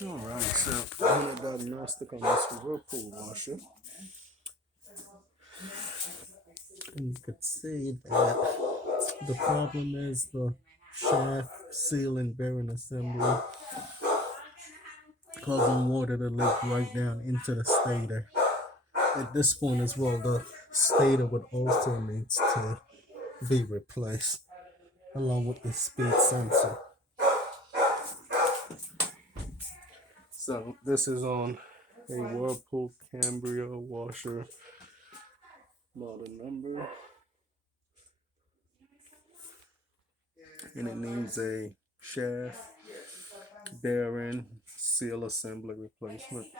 Alright, so doing a diagnostic on this Whirlpool washer. And you could see that the problem is the shaft seal and bearing assembly, causing water to leak right down into the stator. At this point as well, the stator would also needs to be replaced along with the speed sensor. So this is on a Whirlpool Cambria washer, model number, and it needs a shaft, bearing, seal assembly replacement.